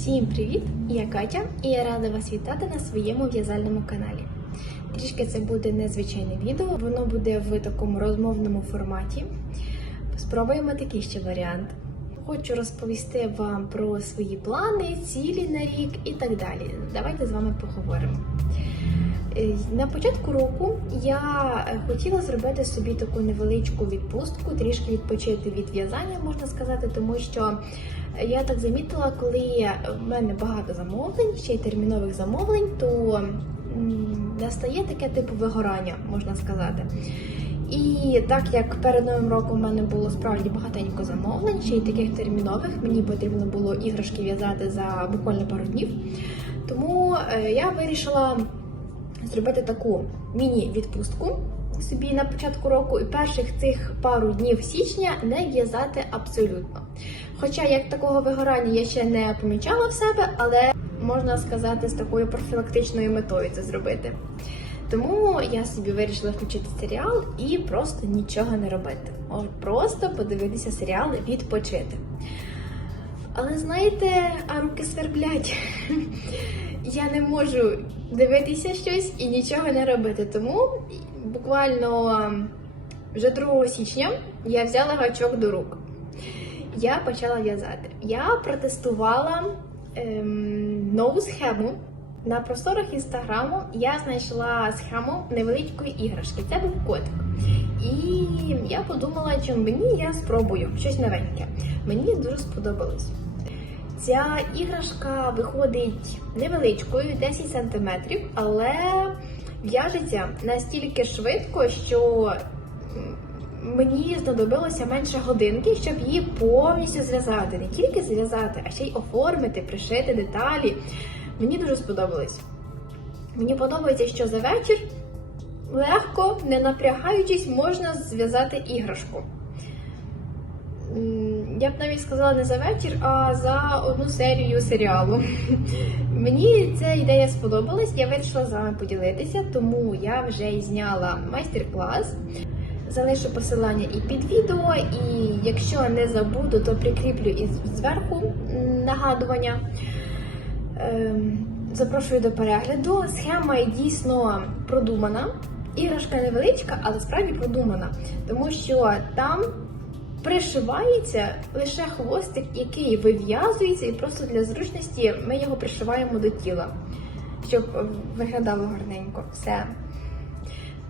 Всім привіт! Я Катя і я рада вас вітати на своєму в'язальному каналі. Трішки це буде незвичайне відео, воно буде в такому розмовному форматі. Спробуємо такий ще варіант. Хочу розповісти вам про свої плани, цілі на рік і так далі. Давайте з вами поговоримо. Е, На початку року я хотіла зробити собі таку невеличку відпустку, трішки відпочити від в'язання, можна сказати, тому що я так замітила, коли в мене багато замовлень, ще й термінових замовлень, то настає таке типу вигорання, можна сказати. І так як перед новим роком в мене було справді багатенько замовлень, ще й таких термінових, мені потрібно було іграшки в'язати за буквально пару днів. Тому е, я вирішила зробити таку міні-відпустку собі на початку року і перших цих пару днів січня не в'язати абсолютно. Хоча як такого вигорання я ще не помічала в себе, але можна сказати, з такою профілактичною метою це зробити. Тому я собі вирішила включити серіал і просто нічого не робити. Просто подивитися серіал, відпочити. Але знаєте, а руки сверблять. Я не можу дивитися щось і нічого не робити. Тому буквально вже 2 січня я взяла гачок до рук. Я почала в'язати. Я протестувала ем, нову схему. На просторах інстаграму я знайшла схему невеличкої іграшки. Це був котик. І я подумала, що мені я спробую щось новеньке. Мені дуже сподобалось. Ця іграшка виходить невеличкою, 10 см, але в'яжеться настільки швидко, що мені знадобилося менше годинки, щоб її повністю зв'язати. Не тільки зв'язати, а ще й оформити, пришити деталі. Мені дуже сподобалось. Мені подобається, що за вечір легко, не напрягаючись, можна зв'язати іграшку. Я б навіть сказала не за вечір, а за одну серію серіалу. Мені ця ідея сподобалась, я вирішила з вами поділитися, тому я вже й зняла майстер-клас. Залишу посилання і під відео, і якщо не забуду, то прикріплю і зверху нагадування. Ем, Запрошую до перегляду. Схема дійсно продумана. Іграшка невеличка, але справді продумана, тому що там пришивається лише хвостик, який вив'язується, і просто для зручності ми його пришиваємо до тіла, щоб виглядало гарненько. Все.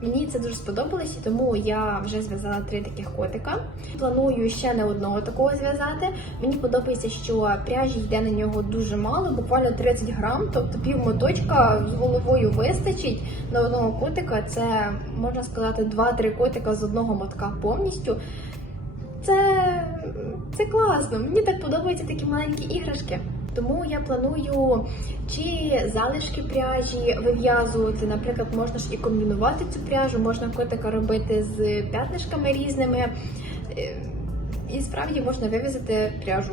Мені це дуже сподобалось, і тому я вже зв'язала три таких котика. Планую ще не одного такого зв'язати. Мені подобається, що пряжі йде на нього дуже мало, буквально 30 грам, тобто пів моточка з головою вистачить на одного котика. Це можна сказати 2-3 котика з одного мотка повністю. Це, це класно. Мені так подобаються такі маленькі іграшки. Тому я планую чи залишки пряжі вив'язувати. Наприклад, можна ж і комбінувати цю пряжу, можна котика робити з п'ятнишками різними. Е, І справді можна вив'язати пряжу,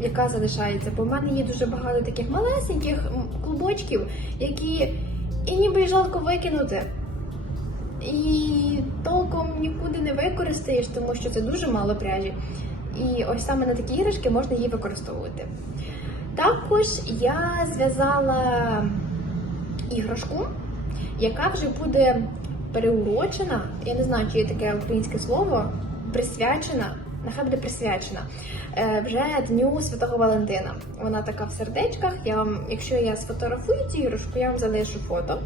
яка залишається. Бо в мене є дуже багато таких малесеньких клубочків, які і ніби жалко викинути. І толком нікуди не використаєш, тому що це дуже мало пряжі. І ось саме на такі іграшки можна її використовувати. Також я зв'язала іграшку, яка вже буде переурочена. Я не знаю, чи є таке українське слово, присвячена. Нехай буде присвячена е, вже Дню Святого Валентина. Вона така в сердечках. Я вам, якщо я сфотографую цю іграшку, я вам залишу фото.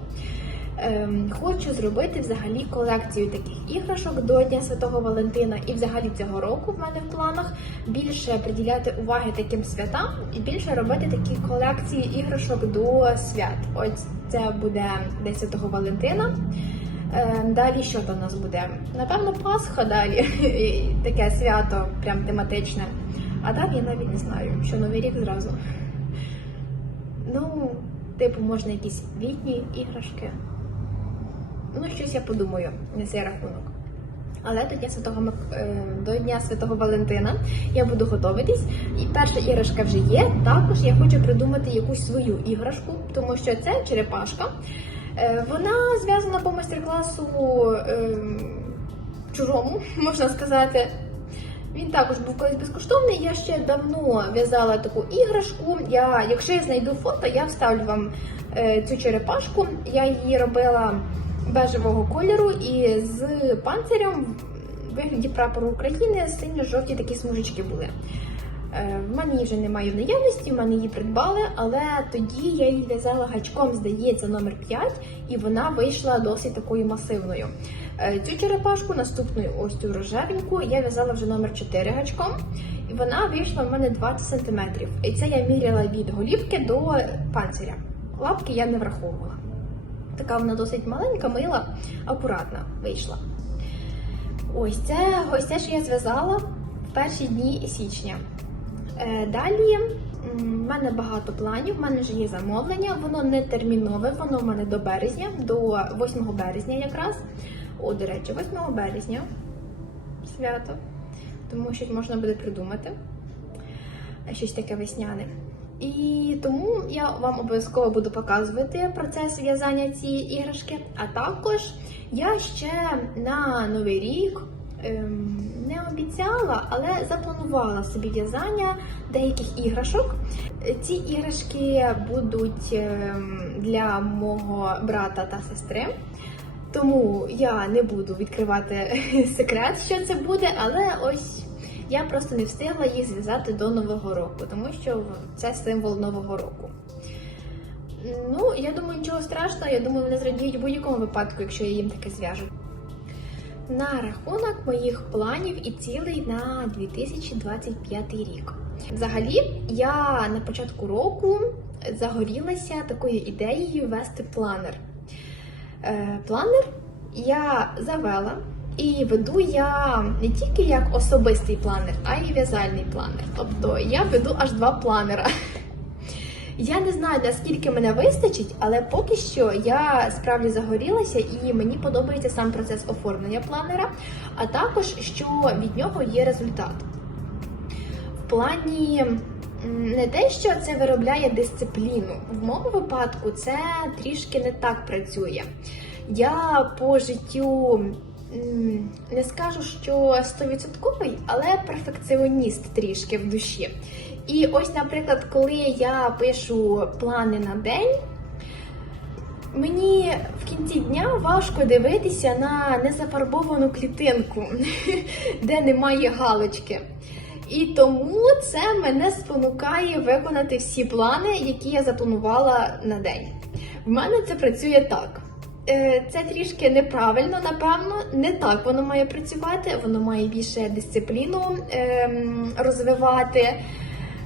Ем, Хочу зробити взагалі колекцію таких іграшок до Дня Святого Валентина і взагалі цього року в мене в планах більше приділяти уваги таким святам і більше робити такі колекції іграшок до свят. Ось це буде День Святого Валентина. Ем, Далі що то у нас буде? Напевно, Пасха далі. Таке свято, прям тематичне. А далі я навіть не знаю, що новий рік зразу. Ну, типу, можна якісь літні іграшки. Ну, щось я подумаю на цей рахунок. Але до Дня Святого е, до Дня Святого Валентина я буду готуватись. І перша іграшка вже є. Також я хочу придумати якусь свою іграшку, тому що це черепашка. Е, Вона зв'язана по майстер-класу е, чужому, можна сказати. Він також був колись безкоштовний. Я ще давно в'язала таку іграшку. Я, якщо я знайду фото, я вставлю вам цю черепашку. Я її робила бежевого кольору і з панцирем в вигляді прапору України синьо-жовті такі смужечки були. Е, В мене її вже немає в наявності, в мене її придбали, але тоді я її в'язала гачком, здається, номер 5, і вона вийшла досить такою масивною. Е, Цю черепашку, наступну ось цю рожевеньку, я в'язала вже номер 4 гачком, і вона вийшла в мене 20 см. І це я міряла від голівки до панциря. Лапки я не враховувала. Така вона досить маленька, мила, акуратна вийшла. Ось це, ось що я зв'язала в перші дні січня. Е, Далі в мене багато планів, в мене вже є замовлення, воно не термінове, воно в мене до березня, до 8 березня якраз. О, до речі, 8 березня свято, тому щось можна буде придумати. Е, Щось таке весняне. І тому я вам обов'язково буду показувати процес в'язання цієї іграшки. А також я ще на новий рік ем, не обіцяла, але запланувала собі в'язання деяких іграшок. Ці іграшки будуть ем, для мого брата та сестри. Тому я не буду відкривати секрет, що це буде, але ось я просто не встигла їх зв'язати до Нового року, тому що це символ Нового року. Ну, я думаю, нічого страшного, я думаю, вони зрадіють в будь-якому випадку, якщо я їм таке зв'яжу. На рахунок моїх планів і цілей на 2025 рік. Взагалі, я на початку року загорілася такою ідеєю вести планер. Е, Планер я завела і веду я не тільки як особистий планер, а й в'язальний планер. Тобто я веду аж два планера. Я не знаю, наскільки мене вистачить, але поки що я справді загорілася і мені подобається сам процес оформлення планера, а також що від нього є результат. В плані не те, що це виробляє дисципліну. В моєму випадку це трішки не так працює. Я по життю не скажу, що 100%, але перфекціоніст трішки в душі. І ось, наприклад, коли я пишу плани на день, мені в кінці дня важко дивитися на незафарбовану клітинку, де немає галочки. І тому це мене спонукає виконати всі плани, які я запланувала на день. В мене це працює так. Е, Це трішки неправильно, напевно, не так воно має працювати, воно має більше дисципліну ем, розвивати.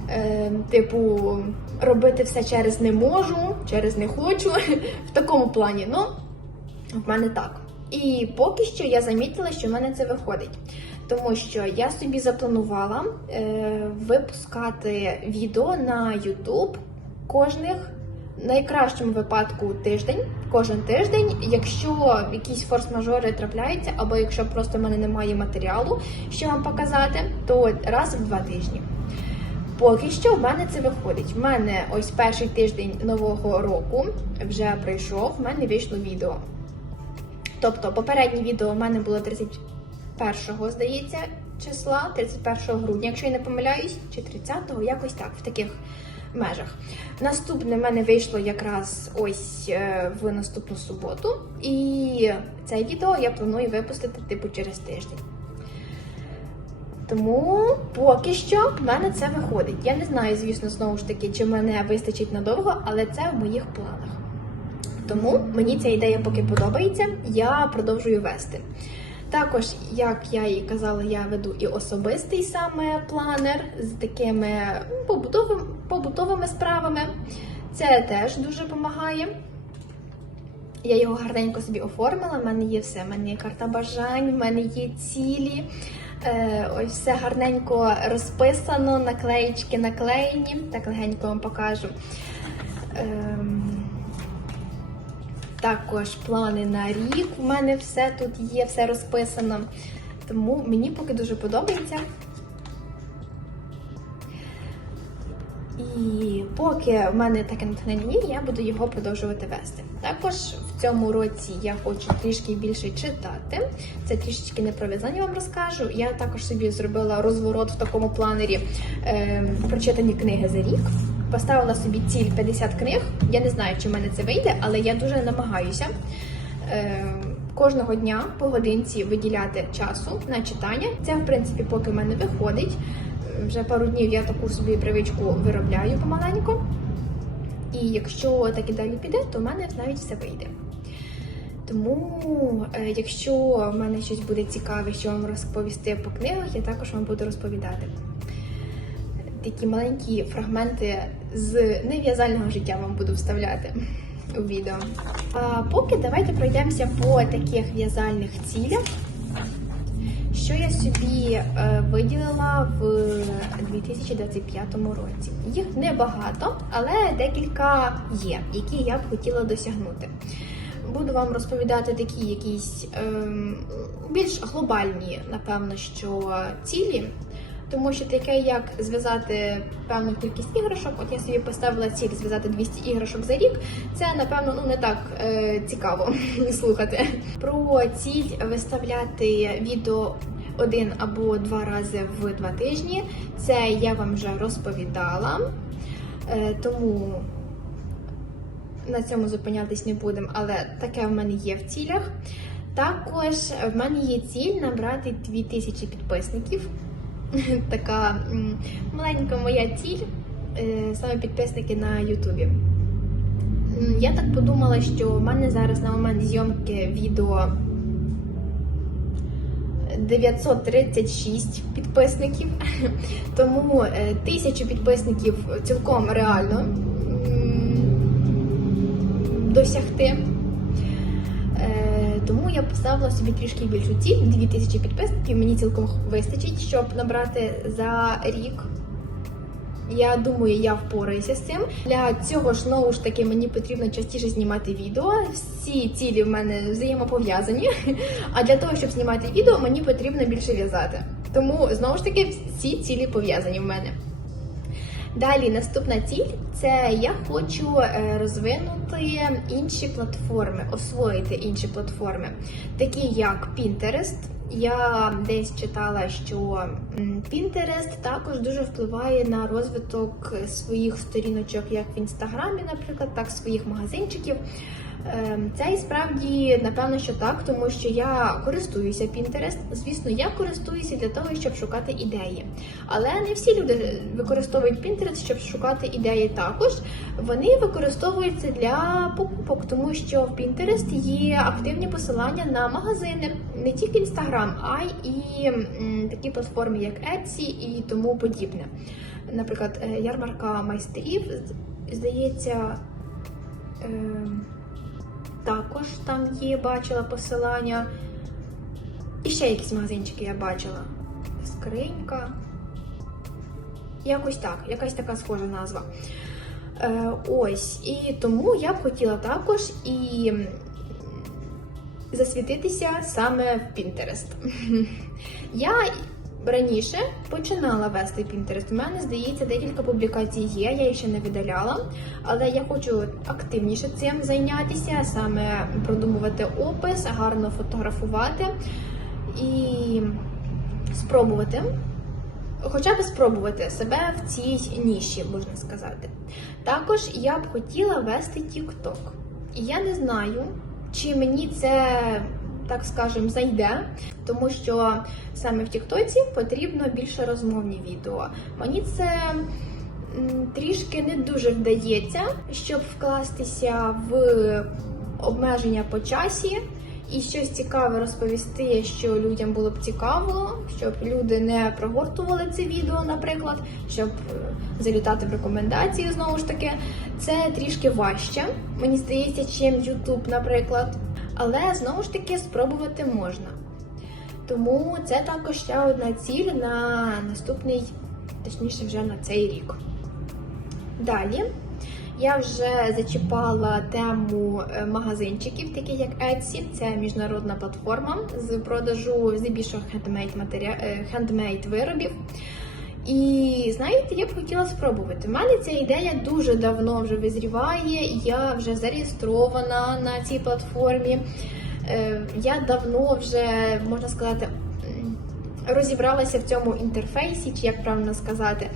Е, типу, робити все через не можу, через не хочу. В такому плані. Ну, в мене так. І поки що я замітила, що в мене це виходить. Тому що я собі запланувала е, випускати відео на YouTube кожних, найкращому випадку тиждень, кожен тиждень. Якщо якісь форс-мажори трапляються, або якщо просто в мене немає матеріалу, що вам показати, то раз в два тижні. Поки що в мене це виходить. В мене ось перший тиждень нового року вже пройшов, в мене вийшло відео. Тобто, попереднє відео в мене було 31-го, здається, числа, 31 грудня, якщо я не помиляюсь, чи 30-го, якось так, в таких межах. Наступне в мене вийшло якраз ось е, в наступну суботу, і це відео я планую випустити типу через тиждень. Тому поки що в мене це виходить. Я не знаю, звісно, знову ж таки, чи мене вистачить надовго, але це в моїх планах. Тому мені ця ідея поки подобається, я продовжую вести. Також, як я і казала, я веду і особистий саме планер з такими побутовими, побутовими справами. Це теж дуже допомагає. Я його гарненько собі оформила. в мене є все. в мене є карта бажань, в мене є цілі. Е, ось все гарненько розписано, наклеїчки наклеєні. Так легенько вам покажу. Також плани на рік. У мене все тут є, все розписано. Тому мені поки дуже подобається. І поки в мене таке натхнення є, я буду його продовжувати вести. Також в цьому році я хочу трішки більше читати. Це трішечки не про в'язання вам розкажу. Я також собі зробила розворот в такому планері е, прочитані книги за рік. Поставила собі ціль 50 книг. Я не знаю, чи в мене це вийде, але я дуже намагаюся. Е, Кожного дня по годинці виділяти часу на читання. Це, в принципі, поки в мене виходить. Вже пару днів я таку собі привичку виробляю помаленьку. І якщо так і далі піде, то в мене навіть все вийде. Тому, е, якщо в мене щось буде цікаве, що вам розповісти по книгах, я також вам буду розповідати. Такі маленькі фрагменти з нев'язального життя вам буду вставляти у відео. А поки давайте пройдемося по таких в'язальних цілях, що я собі е, виділила в 2025 році. Їх небагато, але декілька є, які я б хотіла досягнути. Буду вам розповідати такі якісь ем, більш глобальні, напевно, що цілі. Тому що таке, як зв'язати певну кількість іграшок, от я собі поставила ціль зв'язати 200 іграшок за рік. Це напевно ну не так е, цікаво слухати. Про ціль виставляти відео один або два рази в два тижні. Це я вам вже розповідала. Е, тому на цьому зупинятись не будемо, але таке в мене є в цілях. Також в мене є ціль набрати 2000 підписників. Така маленька моя ціль, е, саме підписники на Ютубі. Я так подумала, що в мене зараз на момент зйомки відео 936 підписників, тому е, тисячу підписників цілком реально досягти. Тому я поставила собі трішки більшу ціль 2000 підписників. Мені цілком вистачить, щоб набрати за рік. Я думаю, я впораюся з цим. Для цього ж знову ж таки мені потрібно частіше знімати відео. Всі цілі в мене взаємопов'язані. А для того, щоб знімати відео, мені потрібно більше в'язати. Тому знову ж таки всі цілі пов'язані в мене. Далі наступна ціль це я хочу е, розвинути інші платформи, освоїти інші платформи, такі як Pinterest. Я десь читала, що Pinterest також дуже впливає на розвиток своїх сторіночок, як в інстаграмі, наприклад, так своїх магазинчиків. Ем, Це і справді напевно, що так, тому що я користуюся Pinterest. Звісно, я користуюся для того, щоб шукати ідеї. Але не всі люди використовують Pinterest, щоб шукати ідеї також. Вони використовуються для покупок, тому що в Pinterest є активні посилання на магазини, не тільки Instagram, а й м, такі платформи, як Etsy і тому подібне. Наприклад, е, ярмарка майстрів, здається. ем, також там є, бачила посилання. І ще якісь магазинчики я бачила. Скринька. Якось так, якась така схожа назва. Е, ось. І тому я б хотіла також і засвітитися саме в Pinterest. Я раніше починала вести Pinterest. У мене, здається, декілька публікацій є, я їх ще не видаляла, але я хочу активніше цим зайнятися, саме продумувати опис, гарно фотографувати і спробувати. Хоча б спробувати себе в цій ніші, можна сказати. Також я б хотіла вести TikTok. І я не знаю, чи мені це, так скажем, зайде, тому що саме в Тіктоці потрібно більше розмовні відео. Мені це трішки не дуже вдається, щоб вкластися в обмеження по часі. І щось цікаве розповісти, що людям було б цікаво, щоб люди не прогортували це відео, наприклад, щоб е, залітати в рекомендації знову ж таки. Це трішки важче, мені здається, чим YouTube, наприклад. Але знову ж таки спробувати можна. Тому це також ще одна ціль на наступний, точніше, вже на цей рік. Далі я вже зачіпала тему е, магазинчиків, такі як Etsy. Це міжнародна платформа з продажу здебільшого хендмейд, І знаєте, я б хотіла спробувати. У мене ця ідея дуже давно вже визріває. Я вже зареєстрована на цій платформі. Е, Я давно вже можна сказати розібралася в цьому інтерфейсі, чи як правильно сказати.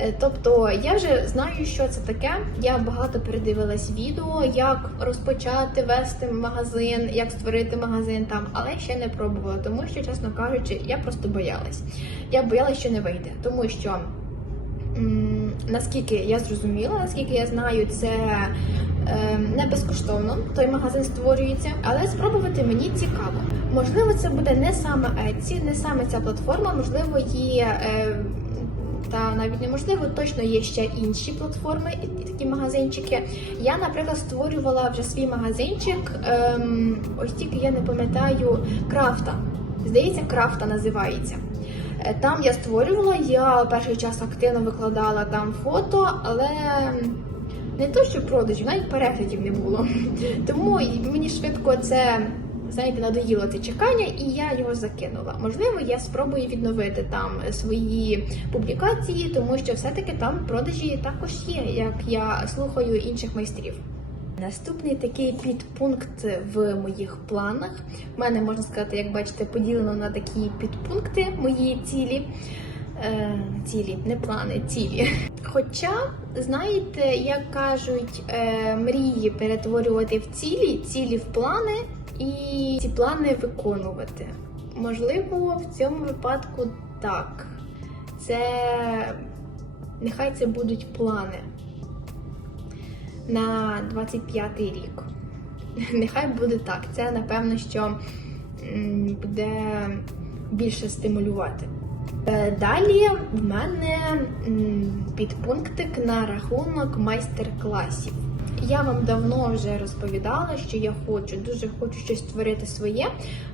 Е, Тобто я вже знаю, що це таке. Я багато передивилась відео, як розпочати вести магазин, як створити магазин там, але ще не пробувала, тому що, чесно кажучи, я просто боялась. Я боялась, що не вийде, тому що. Наскільки я зрозуміла, наскільки я знаю, це е, не безкоштовно. Той магазин створюється, але спробувати мені цікаво. Можливо, це буде не саме Etsy, не саме ця платформа, можливо, є. Та навіть неможливо, точно є ще інші платформи і такі магазинчики. Я, наприклад, створювала вже свій магазинчик. Ем, ось тільки я не пам'ятаю крафта. Здається, крафта називається. Е, Там я створювала, я перший час активно викладала там фото, але не то, що продажів, навіть переглядів не було. Тому мені швидко це. Знаєте, надоїло це чекання, і я його закинула. Можливо, я спробую відновити там свої публікації, тому що все-таки там продажі також є, як я слухаю інших майстрів. Наступний такий підпункт в моїх планах. У мене можна сказати, як бачите, поділено на такі підпункти мої цілі. Е, цілі, не плани, цілі. Хоча, знаєте, як кажуть, е, мрії перетворювати в цілі, цілі в плани і ці плани виконувати. Можливо, в цьому випадку так. Це нехай це будуть плани на 25-й рік. Нехай буде так. Це напевно, що буде більше стимулювати. Е, Далі в мене підпунктик на рахунок майстер-класів. Я вам давно вже розповідала, що я хочу, дуже хочу щось створити своє,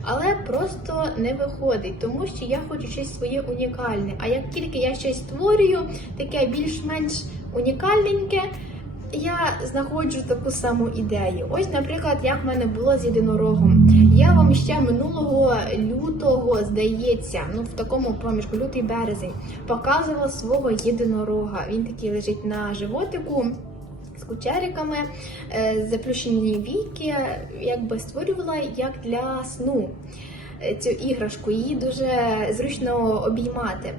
але просто не виходить, тому що я хочу щось своє унікальне. А як тільки я щось створюю, таке більш-менш унікальненьке, я знаходжу таку саму ідею. Ось, наприклад, як в мене було з єдинорогом. Я вам ще минулого лютого, здається, ну в такому проміжку, лютий березень, показувала свого єдинорога. Він такий лежить на животику. З кучериками, е, заплющені віки, якби створювала як для сну е, цю іграшку. Її дуже зручно обіймати.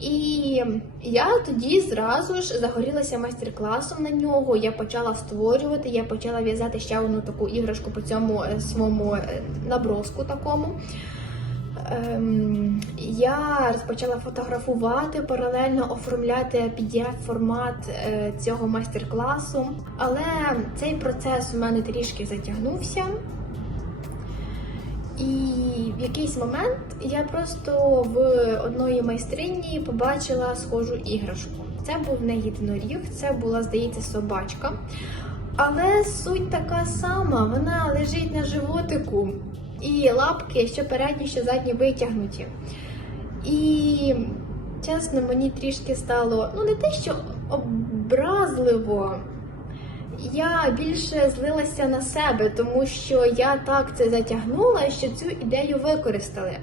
І я тоді зразу ж загорілася майстер-класом на нього. Я почала створювати, я почала в'язати ще одну таку іграшку по цьому е, своєму е, наброску такому. Ем, я розпочала фотографувати, паралельно оформляти pdf формат е, цього майстер-класу. Але цей процес у мене трішки затягнувся. І в якийсь момент я просто в одної майстрині побачила схожу іграшку. Це був не єдиноріг, це була, здається, собачка. Але суть така сама, вона лежить на животику, і лапки, що передні, що задні витягнуті. І чесно, мені трішки стало, ну не те, що образливо. Я більше злилася на себе, тому що я так це затягнула, що цю ідею використали.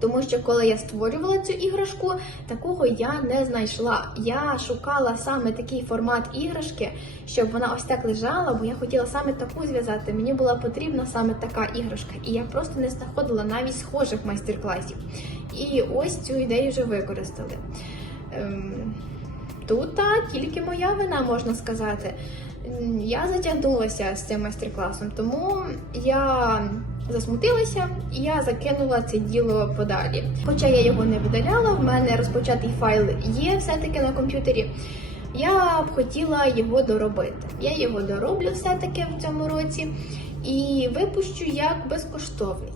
Тому що коли я створювала цю іграшку, такого я не знайшла. Я шукала саме такий формат іграшки, щоб вона ось так лежала, бо я хотіла саме таку зв'язати. Мені була потрібна саме така іграшка, і я просто не знаходила навіть схожих майстер-класів. І ось цю ідею вже використали. Ем, Тут тільки моя вина, можна сказати. Я затягнулася з цим майстер-класом, тому я засмутилася і я закинула це діло подалі. Хоча я його не видаляла, в мене розпочатий файл є все-таки на комп'ютері. Я б хотіла його доробити. Я його дороблю все-таки в цьому році і випущу як безкоштовний.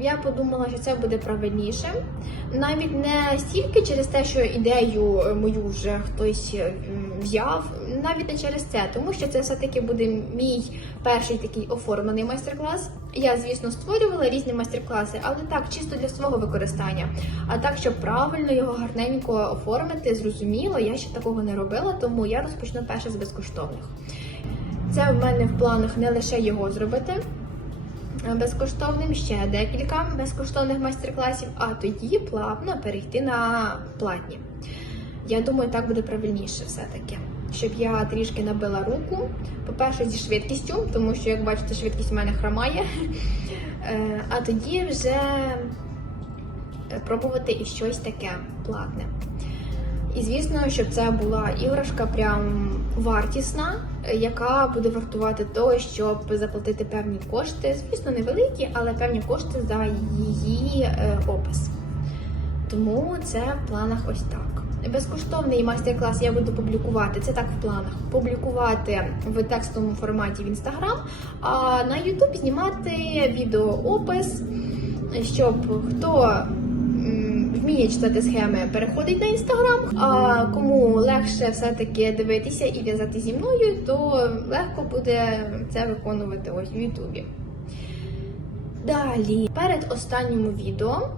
Я подумала, що це буде правильніше. Навіть не стільки через те, що ідею мою вже хтось взяв, навіть не через це, тому що це все-таки буде мій перший такий оформлений майстер-клас. Я, звісно, створювала різні майстер-класи, але так, чисто для свого використання. А так, щоб правильно його гарненько оформити, зрозуміло, я ще такого не робила, тому я розпочну перше з безкоштовних. Це в мене в планах не лише його зробити. безкоштовним, ще декілька безкоштовних майстер-класів, а тоді плавно перейти на платні. Я думаю, так буде правильніше все-таки. Щоб я трішки набила руку. По-перше, зі швидкістю, тому що, як бачите, швидкість в мене хромає. Е, А тоді вже пробувати і щось таке платне. І звісно, щоб це була іграшка прям вартісна, яка буде вартувати того, щоб заплатити певні кошти. Звісно, невеликі, але певні кошти за її е, опис. Тому це в планах ось так. Безкоштовний майстер-клас я буду публікувати. Це так в планах. Публікувати в текстовому форматі в інстаграм, а на Ютуб знімати відеоопис, щоб хто вміє читати схеми, переходить на інстаграм. А кому легше все-таки дивитися і в'язати зі мною, то легко буде це виконувати ось в Ютубі. Далі, перед останнім відео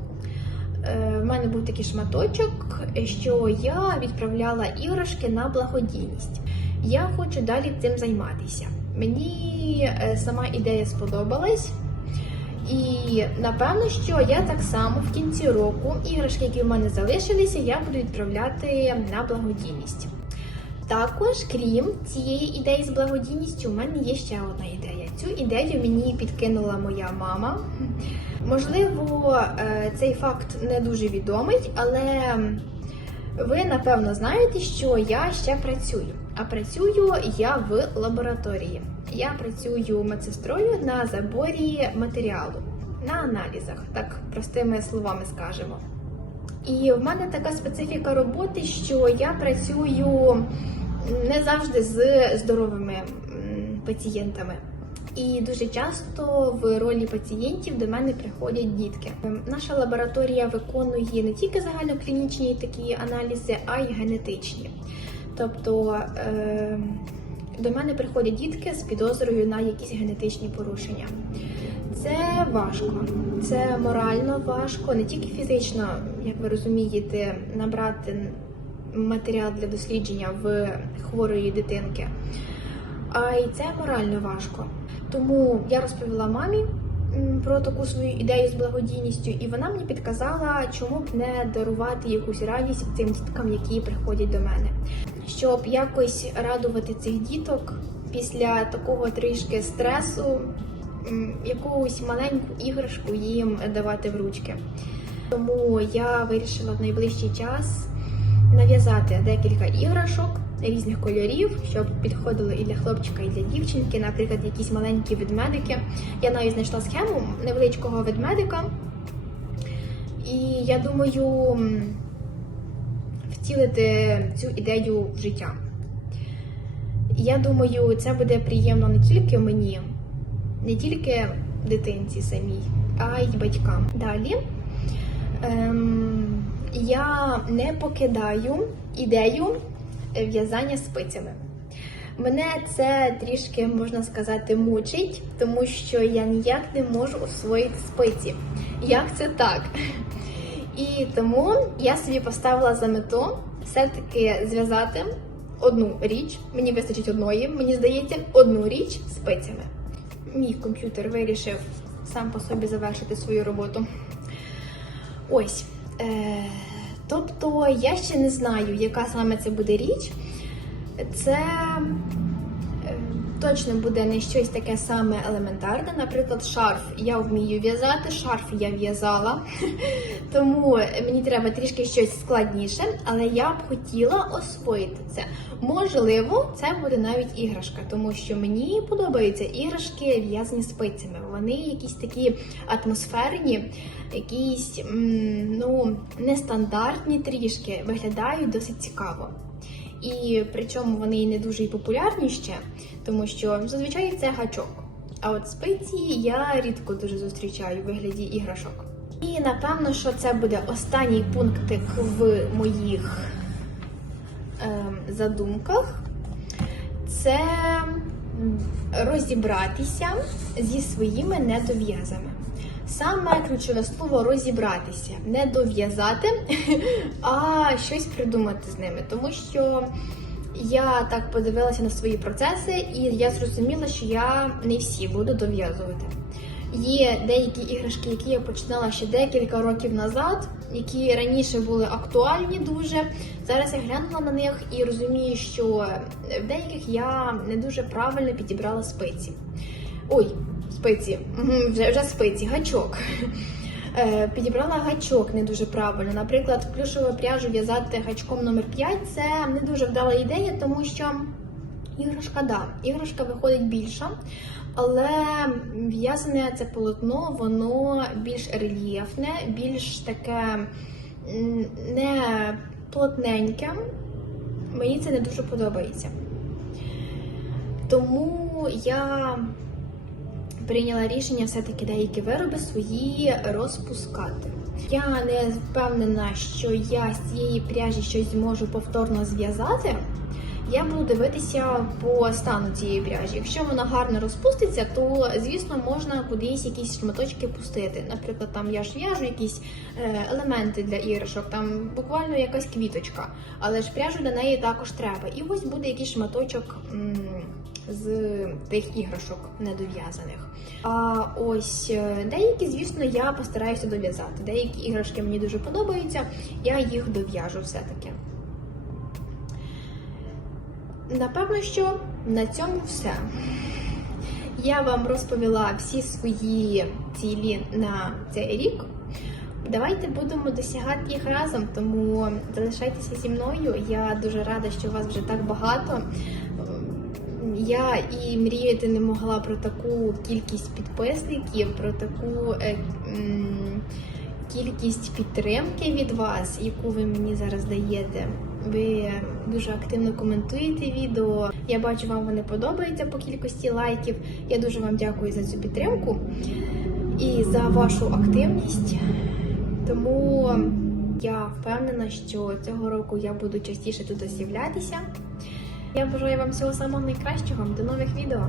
в мене був такий шматочок, що я відправляла іграшки на благодійність. Я хочу далі цим займатися. Мені е, сама ідея сподобалась. І напевно, що я так само в кінці року іграшки, які в мене залишилися, я буду відправляти на благодійність. Також, крім цієї ідеї з благодійністю, у мене є ще одна ідея. Цю ідею мені підкинула моя мама. Можливо, е, цей факт не дуже відомий, але ви напевно знаєте, що я ще працюю. А працюю я в лабораторії. Я працюю медсестрою на заборі матеріалу, на аналізах, так простими словами скажемо. І в мене така специфіка роботи, що я працюю не завжди з здоровими пацієнтами. І дуже часто в ролі пацієнтів до мене приходять дітки. Ем, Наша лабораторія виконує не тільки загальноклінічні такі аналізи, а й генетичні. Тобто е, до мене приходять дітки з підозрою на якісь генетичні порушення. Це важко, це морально важко, не тільки фізично, як ви розумієте, набрати матеріал для дослідження в хворої дитинки, а й це морально важко. Тому я розповіла мамі про таку свою ідею з благодійністю, і вона мені підказала, чому б не дарувати якусь радість цим діткам, які приходять до мене, щоб якось радувати цих діток після такого трішки стресу, якусь маленьку іграшку їм давати в ручки. Тому я вирішила в найближчий час нав'язати декілька іграшок різних кольорів, щоб підходили і для хлопчика, і для дівчинки. Наприклад, якісь маленькі ведмедики. Я навіть знайшла схему невеличкого ведмедика. І я думаю втілити цю ідею в життя. Я думаю, це буде приємно не тільки мені, не тільки дитинці самій, а й батькам. Далі ем, я не покидаю ідею в'язання спицями. Мене це трішки можна сказати мучить, тому що я ніяк не можу освоїти спиці. Як це так? І тому я собі поставила за мету все-таки зв'язати одну річ. Мені вистачить одної, мені здається, одну річ спицями. Мій комп'ютер вирішив сам по собі завершити свою роботу. Ось. Е, тобто я ще не знаю, яка саме це буде річ. Це точно буде не щось таке саме елементарне. Наприклад, шарф я вмію в'язати, шарф я в'язала, тому мені треба трішки щось складніше, але я б хотіла освоїти це. Можливо, це буде навіть іграшка, тому що мені подобаються іграшки в'язані спицями. Вони якісь такі атмосферні, якісь ну, нестандартні трішки, виглядають досить цікаво. І причому вони і не дуже і популярні ще, тому що зазвичай це гачок. А от спиці я рідко дуже зустрічаю у вигляді іграшок. І напевно, що це буде останній пунктик в моїх ем, задумках. Це розібратися зі своїми недов'язами. Саме ключове слово розібратися, не дов'язати, а щось придумати з ними. Тому що я так подивилася на свої процеси, і я зрозуміла, що я не всі буду дов'язувати. Є деякі іграшки, які я починала ще декілька років назад, які раніше були актуальні дуже. Зараз я глянула на них і розумію, що в деяких я не дуже правильно підібрала спиці. Ой, спиці, вже, вже спиці, гачок. Е, Підібрала гачок не дуже правильно. Наприклад, плюшову пряжу в'язати гачком номер 5 це не дуже вдала ідея, тому що іграшка, да, іграшка виходить більша, але в'язане це полотно, воно більш рельєфне, більш таке не плотненьке. Мені це не дуже подобається. Тому я прийняла рішення все-таки деякі вироби свої розпускати. Я не впевнена, що я з цієї пряжі щось зможу повторно зв'язати. Я буду дивитися по стану цієї пряжі. Якщо вона гарно розпуститься, то звісно можна кудись якісь шматочки пустити. Наприклад, там я ж в'яжу якісь е, елементи для іграшок, там буквально якась квіточка, але ж пряжу для неї також треба. І ось буде якийсь шматочок м, з тих іграшок недов'язаних. А ось е, деякі, звісно, я постараюся дов'язати. Деякі іграшки мені дуже подобаються, я їх дов'яжу все-таки. Напевно, що на цьому все. Я вам розповіла всі свої цілі на цей рік. Давайте будемо досягати їх разом, тому залишайтеся зі мною. Я дуже рада, що вас вже так багато. Я і мріяти не могла про таку кількість підписників, про таку е, кількість підтримки від вас, яку ви мені зараз даєте. Ви дуже активно коментуєте відео. Я бачу, вам вони подобаються по кількості лайків. Я дуже вам дякую за цю підтримку і за вашу активність. Тому я впевнена, що цього року я буду частіше тут з'являтися. Я бажаю вам всього самого найкращого. До нових відео!